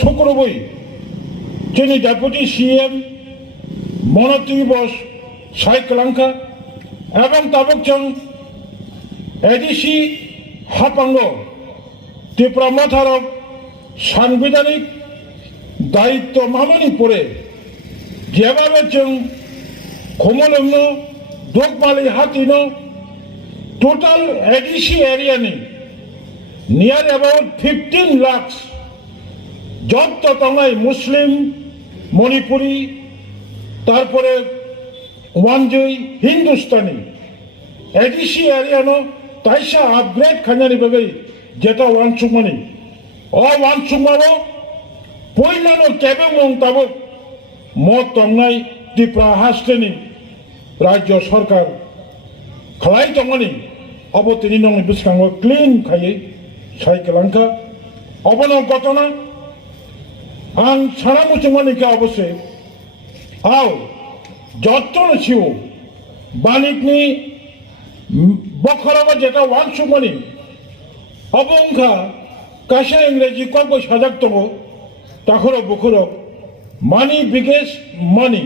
শুক্রবই যিনি deputy CM মনোতিবস সাইকলাঙ্কা এবং তাবকচং ADC হাপাঙ্গ Tripura মথারক সাংবিধানিক দায়িত্ব মামানি পড়ে যেভাবে जों खमलंग दुकमाली हाथिनो total ADC area near about 15 lakh जत तंगाई मुस्लिम मणिपुरी तारपरे वानजई हिंदुस्तानी एडीसी एरिया नो ताइसा अपग्रेड खानानि बागै जेटा वानसुमानि ओ वानसुमारो पुइलानो केबेमं ताबो मो तंगाई त्रिपुरा हास्टेनि राज्य सरकार खालाय तंगानि अबतिनि नंनि बिस्कांगो क्लीन खायै साइकेलांका अबनो घटना आं साना मुचुमानिका अबसे आव जत्तन सिउ बानिकनि बखराबा जेटा वानसुमानि अबंखा काशा इंग्रेजी कब साजाक दङ ताखरो बुखरो मानी बिगेस्ट मानी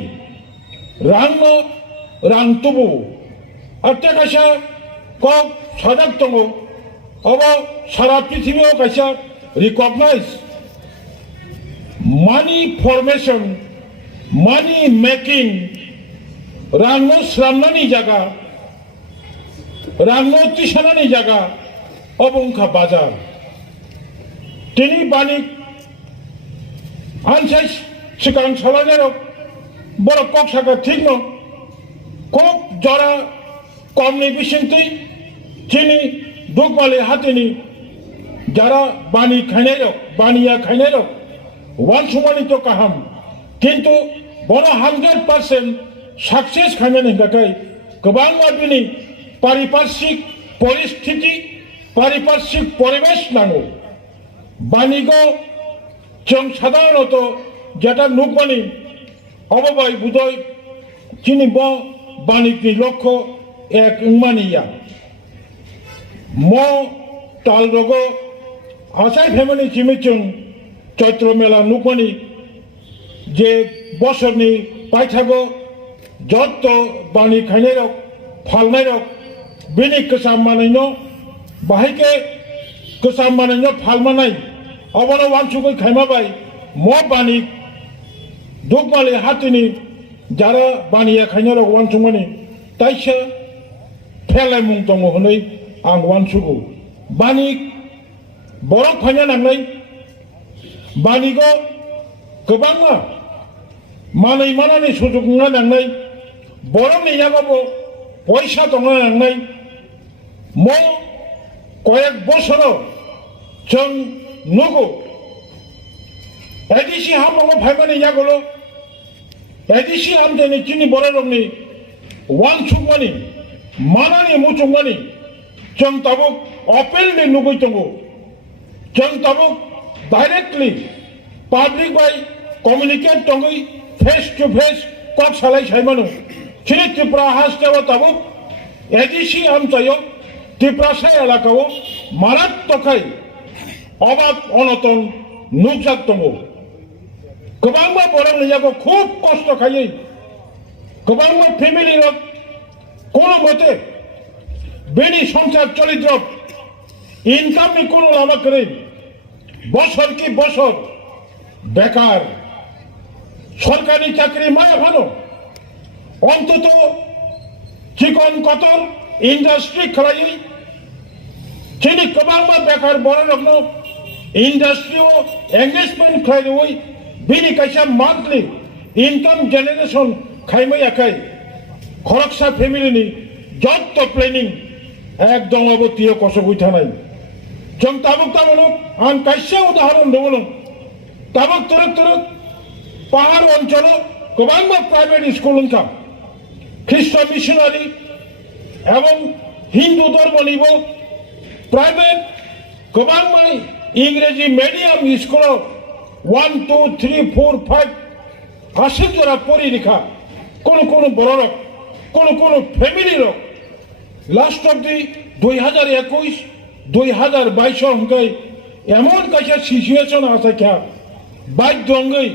रांनो रां तुबु अत्या काशा कब साजाक दङ अब सारा पृथ्वीयाव काशा रिकॉग्नाइज मानी फॉर्मेशन मानी मेकिंग रांनो स्रामनानि जागा रांनो तिसानानि जागा अबंखा बाजार तिनि बानिक आनसाय सिगां सालायनायाव बर' कक सागा ठीक न कक जरा कमनि बिसिंथि तिनि दुकमाली हाथिनि जरा बानि खायनायाव बानिया खायनायाव वानसुमानि तो काहाम किन्तु बर' 100% सक्सेस खायनायनि थाखाय गोबां माबिनि पारिपार्श्विक परिस्थिति पारिपार्श्विक परिवेश नांगौ बानिगो जों साधारणत जेटा नुकमानि अबबाय बुदय चिनि ब बानिकनि लक्ष्य एक इंमानिया मो तालरगो आसाय फेमिलि चिमिचों चैत्र मेला नुकमानि जे बसरनि पाइथागो जत्त बानि खायनायरक फालनायरक बिनि गोसाम मानैनो बाहायके गोसाम मानैनो फालमानाय अबनो वानसुगै खायमाबाय मो बानिक दुकमाली हाथिनि जारा बानिया खायनायरक वानसुमानि ताइसा फेलाय मुं दङ होनै आं वानसुगौ बानिक बरफ खायना नांनाय बानिगो गोबांमा मानै मानानि सुजुग नङा नांनाय बरफ नैयाबाबो पैसा दङ नांनाय मो कयेक बोसोराव जों नुगौ एडीसी हामलांगो फायमानि यागोलो एडीसी हामदेनि चिनि बररंनि वानसुगमानि मानानि मुचुगमानि जों ताबो ओपेनलि नुगै दङ जों ताबो डाइरेक्टली पब्लिक बाय कम्युनिकेट दङै फेस टू फेस कक सालाय सायमानो चिनि त्रिपुरा हास्टेआव ताबो एडीसी हामचायो त्रिपुरा एलाकाव मारात्मकै अभाब अनटन नुजाक दङ गोबांबा बर'नियाबो खूब कष्ट खायै गोबांबा फेमिलि कोनो मते बेनि संसार चलिद्रब इनकामनि कोनो लामा गैयै बছর কি বছর बेकार सरकारनि चाकरि मा एफानो अन्तत चिकन कतर इंडस्ट्री खालायै चिनि गोबांबा बेकार बर'नो इंडस्ट्रियाव एंगेजमेंट खालायै बिनि कायसा मान्थलि इनकाम जेनेरेशन खायमैयाखै खरकसा फेमिलिनि जत्त प्लेनिं एकदम अबतिय कसगै थानाय जों ताबुक ताबनो आं कायसा उदाहरण दङ ताबुक तुरक तुरक पाहाड़ अंचल गोबांबा प्राइवेट स्कुल ओंखा ख्रिस्ट मिशनारि एवं हिंदू धर्मनिबो प्राइवेट गोबांबा इंग्रेजी मीडियम स्कुल 1 2 3 4 5 आसिक जरा परिरेखा कोनो बर'रक कोनो फेमिलि रक लास्ट अफ दि 2021 2022 हंकै एमन कायसा सिचुएशन आसे क्या बाइक दंगै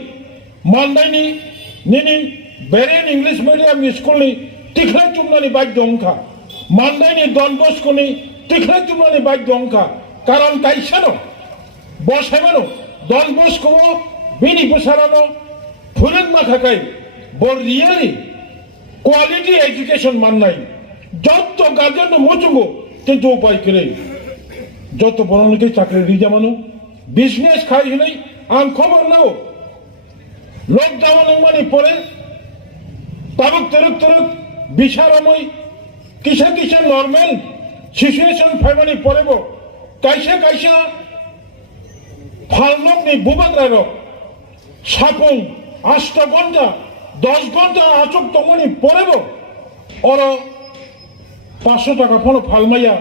मानदायनि निनि बेरेन इंलिश मीडियम स्कूलनि तिखला चुमनानि बाइक दंखा मानदायनि डन बस्क'नि तिखला चुमनानि बाइक दंखा कारण काइसानो बसायमानो डन बस्क'आव बिनि बोसारानो फोरों माखाखाय बर रियली क्वालिटी एजुकेशन माननाय যত গার্জেন মোচুঙ্গো কিন্তু উপায় করে যত বড়কে চাকরি রিজামানো বিজনেস খাই হলেই আং খবর নাও লকডাউন মানে পরে তাবক তরক তরক বিশারাময় কিসা কিসা নর্মাল সিচুয়েশন ফাইমানি পরেব কাইসা কাইসা ফালনকনি বুবাগ্রার সাপং 8 ঘন্টা 10 ঘন্টা আচক তমনি পরেব অর 500 টাকা ফোনো ফালমাইয়া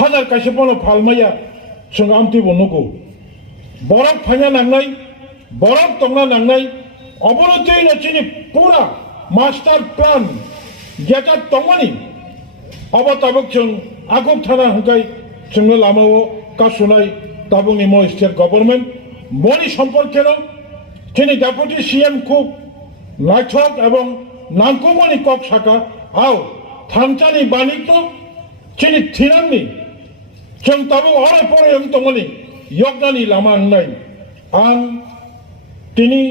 1000 কাইসে ফোনো ফালমাইয়া সঙ্গে আমতি বনুকো বরফ ফাইনা নাংনাই বরফ তংনা নাংনাই অবরোধই নচিনি পুরা মাস্টার প্ল্যান যেটা তমনি অবতাবক जों आगब थाना हंकाय जोंनो लामाओ कासुनाय ताबुंनि मो स्टेट गभर्नमेंट मनि सम्पर्केन जोंनि डेपुटी सीएम खुब नायथक एवं नांगौमानि कक साका आव थामचानि बानिक जोंनि थिरांनि जों ताबु अराय फरायं तमनि यगनानि लामा हंनाय आं दिनै